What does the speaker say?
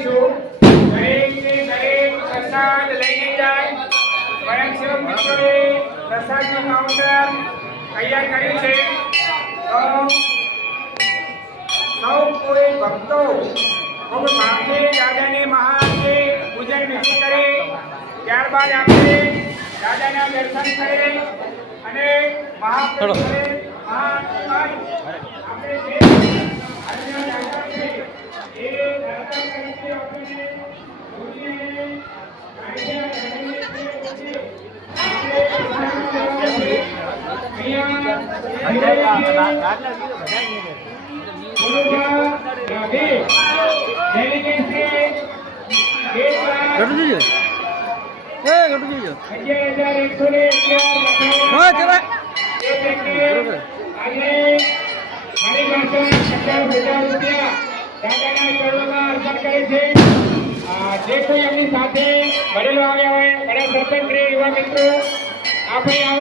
કરીશું દરેક પ્રસાદ લઈને જાય સ્વયંસેવક મિત્રોએ પ્રસાદનું કાઉન્ટર તૈયાર કર્યું છે તો સૌ કોઈ ભક્તો ખૂબ ભાવથી દાદાને મહારાજે પૂજન વિધિ કરે ત્યારબાદ આપણે દાદાના દર્શન કરે અને મહાપ્રભુ કરે આપણે જે આજના દાદા છે એ દર્શન કરીને આપણે ભૂલીને જે કોઈ એમની સાથે વડીલો આવ્યા હોય બધા સરપંચ યુવા મિત્રો આપણે